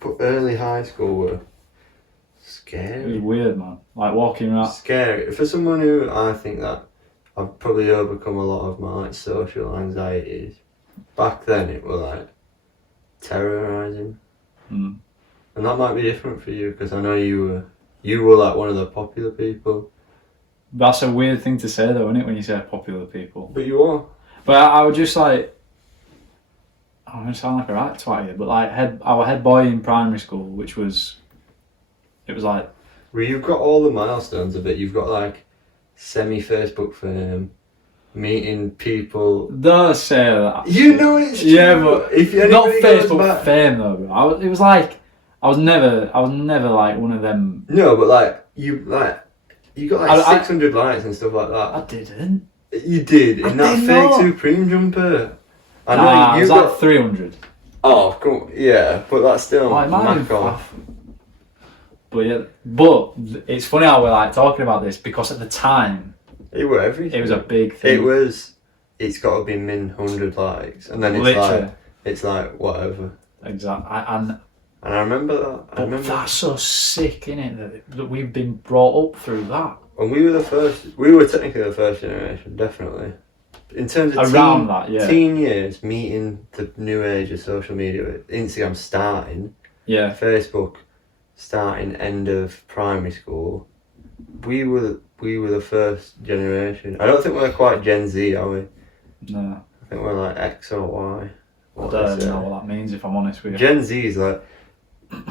But early high school were It was scary. weird, man. Like walking around. Scary. For someone who I think that I've probably overcome a lot of my like social anxieties. Back then it was like terrorising. Mm. And that might be different for you because I know you were like one of the popular people. That's a weird thing to say, though, isn't it? When you say popular people. But you are. But I would just like. I'm gonna sound like a right twat here, but like our head boy in primary school, which was. It was like. Well, you've got all the milestones of it. You've got like semi-Facebook fame, meeting people. Don't say that. You know it's true. Yeah, but if not anybody goes Facebook back- fame though. Bro. It was like I was never like one of them. No, but like you got like I- 600 likes and stuff like that. I didn't. You did I in that did fake not. Supreme jumper. I know Nah, it you was got. like 300. Oh, come yeah, but that's still Oh, it might have mac been off. But yeah, but it's funny how we're like talking about this because at the time It was everything. it was a big thing. It was. It's got to be min 100 likes, and then it's Literally. like whatever. Exactly. And I remember that. I But remember. that's so sick, innit? That we've been brought up through that. And we were the first. We were technically the first generation, definitely. In terms of Around that, yeah. teen years, meeting the new age of social media, with Instagram starting, Yeah. Facebook starting end of primary school, we were the first generation. I don't think we're quite Gen Z, are we? No. I think we're like X or Y. I what don't they say. know what that means if I'm honest with you. Gen Z is like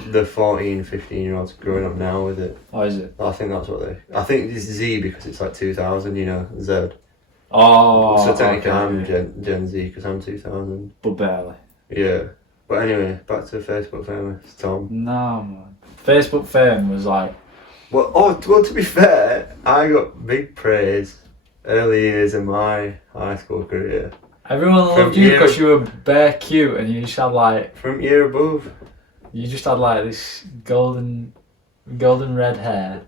the 14, 15-year-olds growing up now with it. Oh, is it? I think that's what they. I think it's Z because it's like 2000, you know, Z. Oh, So technically okay. I'm Gen Z because I'm 2000. But barely. Yeah. But anyway, back to Facebook famous Tom. No, man. Facebook fame was like, Well, to be fair, I got big praise early years in my high school career everyone From loved you year- because you were bare cute and you just had like, from year above. this golden red hair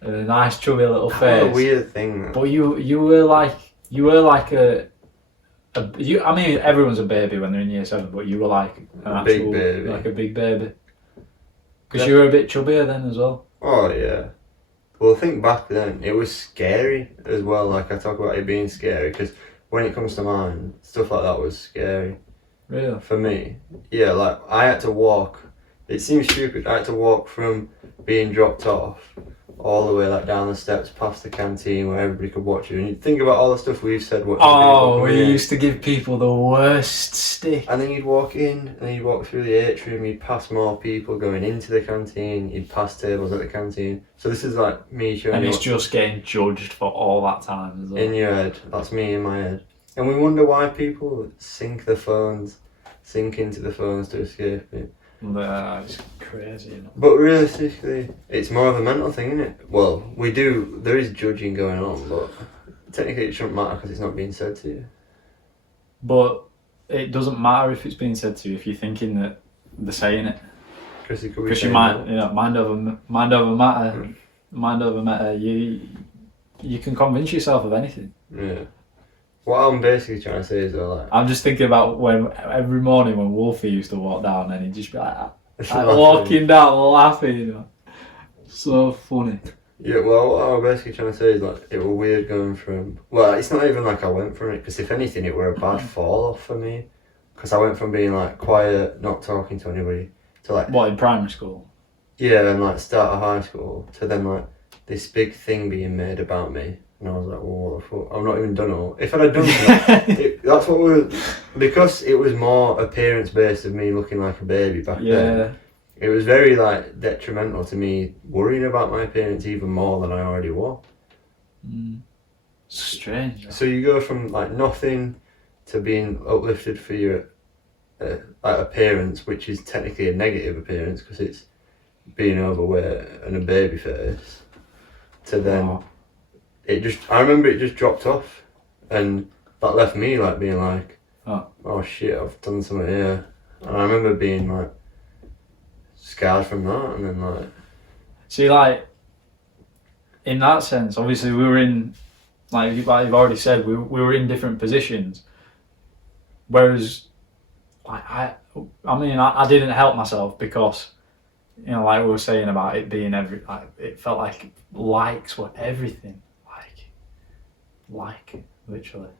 and a nice chubby little That was face. a weird thing. Though. But you were like a I mean everyone's a baby when they're in year 7, but you were like an Big actual baby. like a big baby. Because Yeah. you were a bit chubbier then as well. Oh yeah. Well, I think back then it was scary as well. Like I talk about it being scary because when it comes to mine, stuff like that was scary Really? for me. Yeah, like I had to walk. It seems stupid. I had to walk from being dropped off all the way like down the steps past the canteen where everybody could watch you. And you think about all the stuff we've said. Watching people Oh, coming we in. used to give people the worst stick. And then you'd walk in, and then you'd walk through the atrium, you'd pass more people going into the canteen, you'd pass tables at the canteen. So this is like me showing And you it's just getting judged for all that time as well. in your head. That's me in my head. And we wonder why people sink into the phones to escape it. It's crazy, you know. But realistically, it's more of a mental thing, isn't it? Well, there is judging going on, but technically it shouldn't matter because it's not being said to you. But it doesn't matter if it's being said to you if you're thinking that they're saying it. Because it could be Because you saying might, that. you know, mind over matter. You can convince yourself of anything. Yeah. What I'm basically trying to say is that, like, I'm just thinking about when every morning when Wolfie used to walk down and he'd just be like walking down laughing, you know. So funny. Yeah, well, what I'm basically trying to say is like it was weird going from. Well, it's not even like I went from it because if anything, it were a bad fall off for me. Because I went from being like quiet, not talking to anybody, to like What, in primary school? yeah, and like start of high school to then like this big thing being made about me, and I was like, well, what the fuck? I've not even done all. If I'd done that, that's what was because it was more appearance based of me looking like a baby back then. Yeah. It was very like detrimental to me worrying about my appearance even more than I already was. Strange. So you go from like nothing to being uplifted for your like appearance, which is technically a negative appearance because it's being overweight and a baby face, to then Wow. I remember it just dropped off, and that left me like being like, Oh. Shit, I've done something here, and I remember being like scarred from that, and then like. See, like, in that sense, obviously we were in, like you've already said, we were in different positions. Whereas, like I mean, I didn't help myself because, you know, like we were saying about it being it felt like likes were everything. Like, literally.